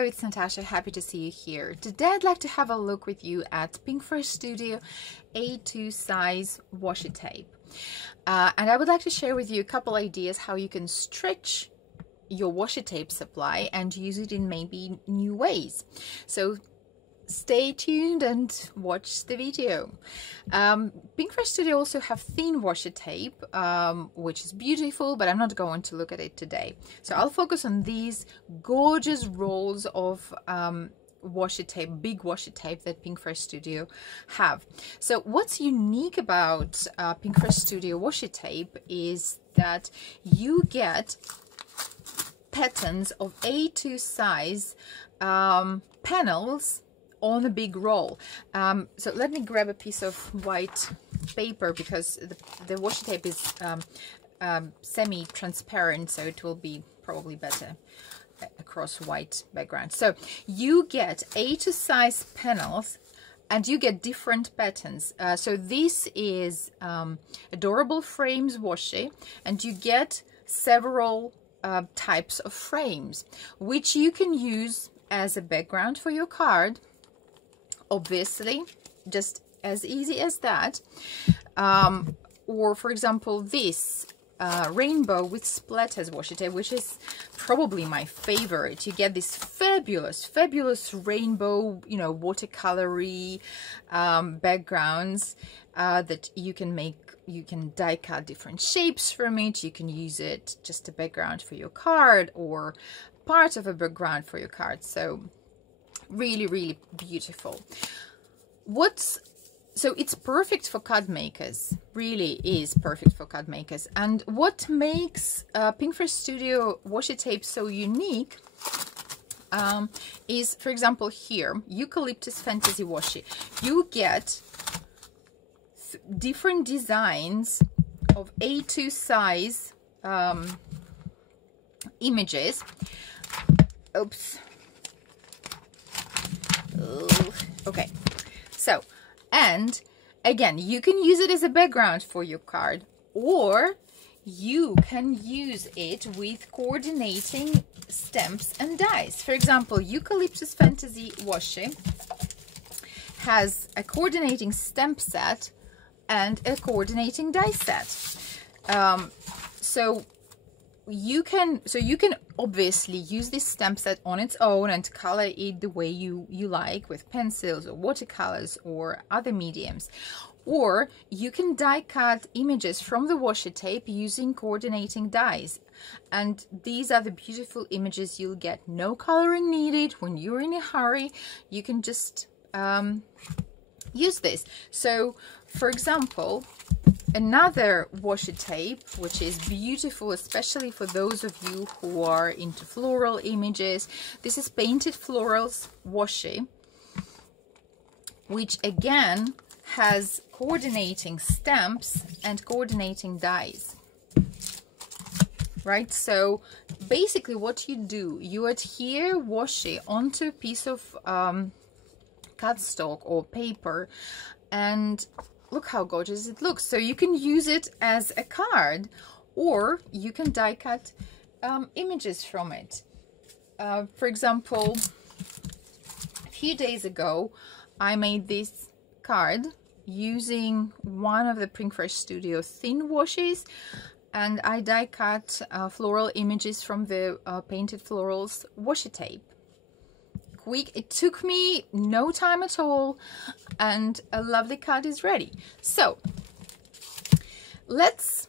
Hello, it's Natasha. Happy to see you here. Today I'd like to have a look with you at Pinkfresh Studio A2 size washi tape. And I would like to share with you a couple ideas how you can stretch your washi tape supply and use it in maybe new ways. So stay tuned and watch the video. Pinkfresh Studio also have thin washi tape, which is beautiful, but I'm not going to look at it today. So I'll focus on these gorgeous rolls of washi tape, big washi tape that Pinkfresh Studio have. So what's unique about Pinkfresh Studio washi tape is that you get patterns of A2 size panels on a big roll. So let me grab a piece of white paper because the washi tape is semi-transparent, so it will be probably better across white background. So you get A2 size panels and you get different patterns. So this is adorable frames washi, and you get several types of frames which you can use as a background for your card. Obviously, just as easy as that. Or for example, this rainbow with splatters washi tape, which is probably my favorite. You get this fabulous rainbow, you know, watercolory backgrounds that you can make. You can die cut different shapes from it. You can use it just a background for your card or part of a background for your card. So really beautiful. So it's perfect for card makers, really is perfect for card makers. And what makes Pinkfresh Studio washi tape so unique is, for example, here, Eucalyptus Fantasy Washi. You get different designs of A2 size images. Oops. Okay, so, and again, you can use it as a background for your card, or you can use it with coordinating stamps and dies. For example, Eucalyptus Fantasy Washi has a coordinating stamp set and a coordinating die set. So you can obviously use this stamp set on its own and color it the way you like, with pencils or watercolors or other mediums, or you can die cut images from the washi tape using coordinating dies, and these are the beautiful images you'll get. No coloring needed. When you're in a hurry, you can just use this. So for example, another washi tape which is beautiful, especially for those of you who are into floral images, this is Painted Florals washi, which again has coordinating stamps and coordinating dies, right? So basically what you do, you adhere washi onto a piece of cardstock or paper, and look how gorgeous it looks. So you can use it as a card, or you can die cut images from it. For example, a few days ago, I made this card using one of the Pinkfresh Studio thin washes, and I die cut floral images from the Painted Florals washi tape. Quick, it took me no time at all, and a lovely card is ready. So let's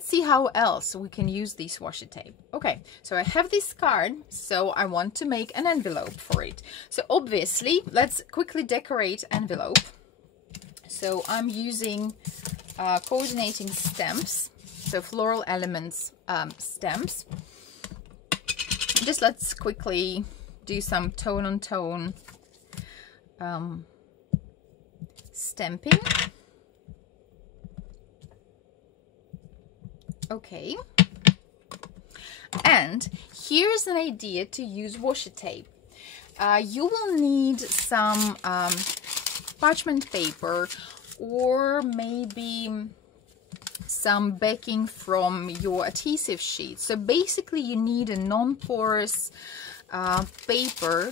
see how else we can use this washi tape. Okay, so I have this card, so I want to make an envelope for it. So obviously, let's quickly decorate envelope. So I'm using coordinating stamps, so floral elements stamps. Just let's quickly do some tone-on-tone stamping. Okay. And here's an idea to use washi tape. You will need some parchment paper, or maybe some backing from your adhesive sheet. So basically you need a non-porous paper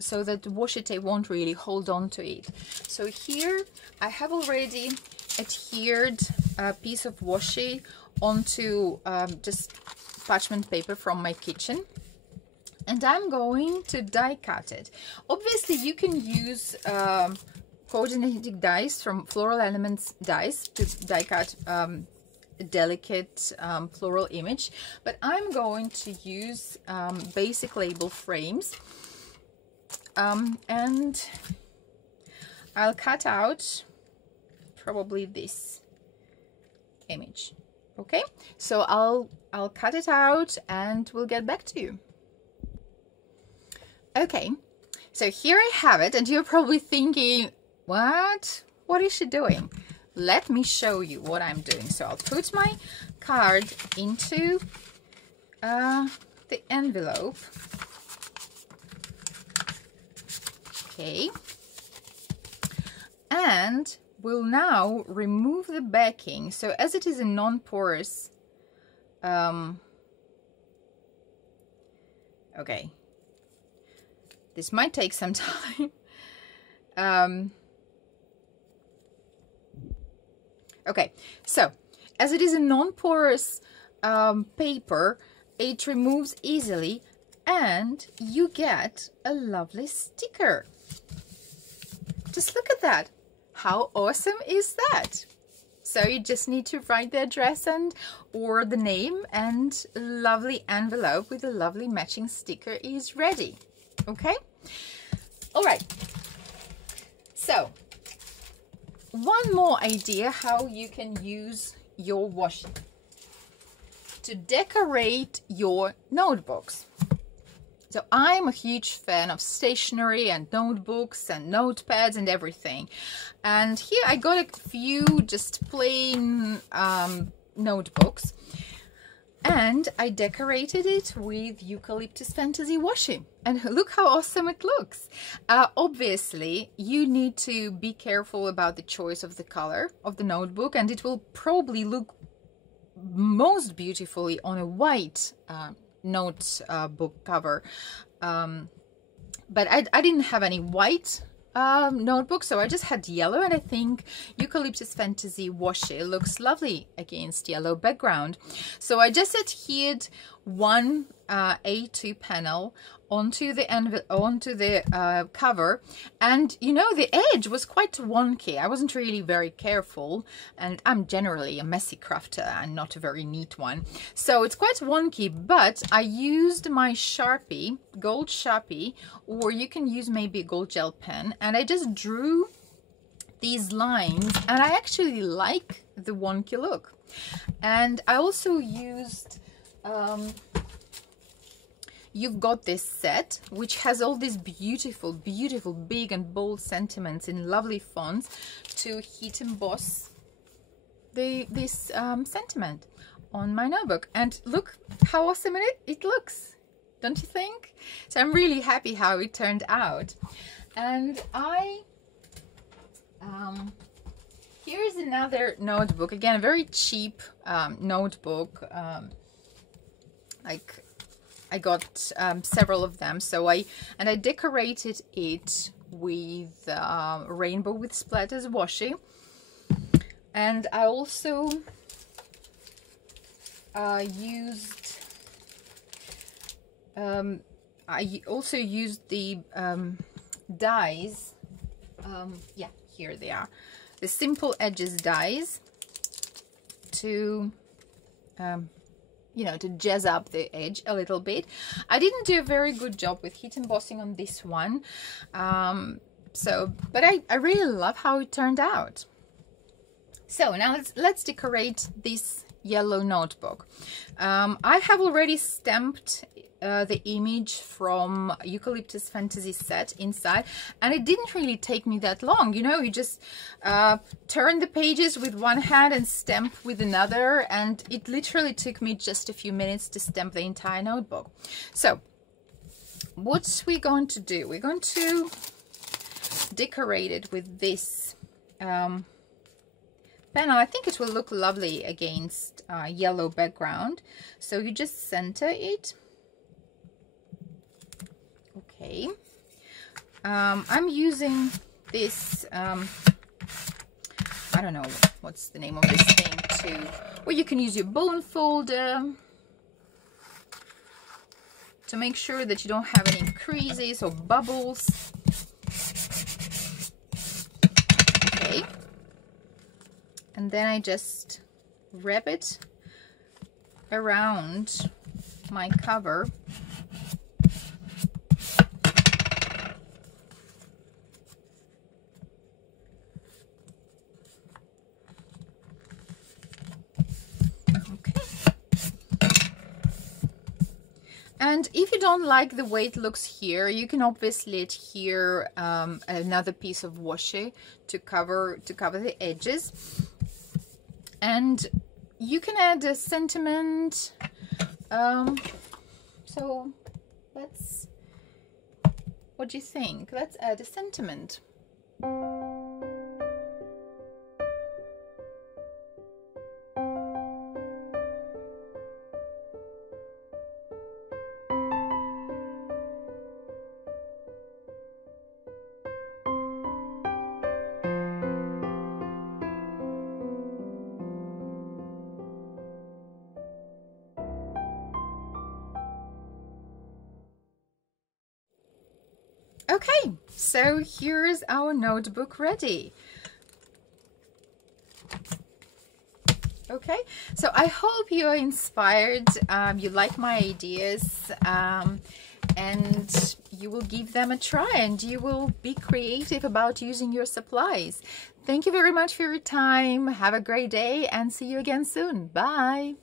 so that the washi tape won't really hold on to it. So here I have already adhered a piece of washi onto just parchment paper from my kitchen, and I'm going to die cut it. Obviously you can use coordinating dies from Floral Elements dies to die cut a delicate floral image, but I'm going to use basic label frames, and I'll cut out probably this image. Okay, so I'll cut it out and we'll get back to you. Okay, so here I have it, and you're probably thinking, what is she doing? Let me show you what I'm doing. So I'll put my card into the envelope. Okay, and we'll now remove the backing. So as it is a non-porous, okay, this might take some time. Okay, so as it is a non-porous paper, it removes easily and you get a lovely sticker. Just look at that. How awesome is that? So you just need to write the address or the name, and a lovely envelope with a lovely matching sticker is ready. Okay? All right. So one more idea how you can use your washi to decorate your notebooks. So I'm a huge fan of stationery and notebooks and notepads and everything. And here I got a few just plain notebooks, and I decorated it with Eucalyptus Fantasy washi. And look how awesome it looks. Obviously, you need to be careful about the choice of the color of the notebook, and it will probably look most beautifully on a white notebook cover. But I didn't have any white notebook, so I just had yellow, and I think Eucalyptus Fantasy washi looks lovely against yellow background. So I just adhered one A2 panel onto the cover, and you know, the edge was quite wonky. I wasn't really very careful, and I'm generally a messy crafter and not a very neat one, so it's quite wonky. But I used my Sharpie, gold Sharpie, or you can use maybe a gold gel pen, and I just drew these lines, and I actually like the wonky look. And I also used you've got this set which has all these beautiful big and bold sentiments in lovely fonts to heat emboss this sentiment on my notebook. And look how awesome it looks, don't you think? So I'm really happy how it turned out. And here's another notebook, again a very cheap notebook. Like, I got several of them, so I decorated it with rainbow with splatters washi, and I also used the dies. Yeah, here they are, the Simple Edges dies, to you know, to jazz up the edge a little bit. I didn't do a very good job with heat embossing on this one, but I really love how it turned out. So now let's decorate this yellow notebook. I have already stamped the image from Eucalyptus Fantasy set inside, and it didn't really take me that long. You know, you just turn the pages with one hand and stamp with another, and it literally took me just a few minutes to stamp the entire notebook. So what we're going to do, we're going to decorate it with this panel. I think it will look lovely against yellow background. So you just center it. Okay. I'm using this, I don't know what's the name of this thing too. Or you can use your bone folder to make sure that you don't have any creases or bubbles. Okay. And then I just wrap it around my cover. And if you don't like the way it looks here, you can obviously adhere another piece of washi to cover the edges. And you can add a sentiment. So what do you think? Let's add a sentiment. Okay, so here's our notebook ready. Okay, so I hope you're inspired, you like my ideas, and you will give them a try and you will be creative about using your supplies. Thank you very much for your time. Have a great day and see you again soon. Bye.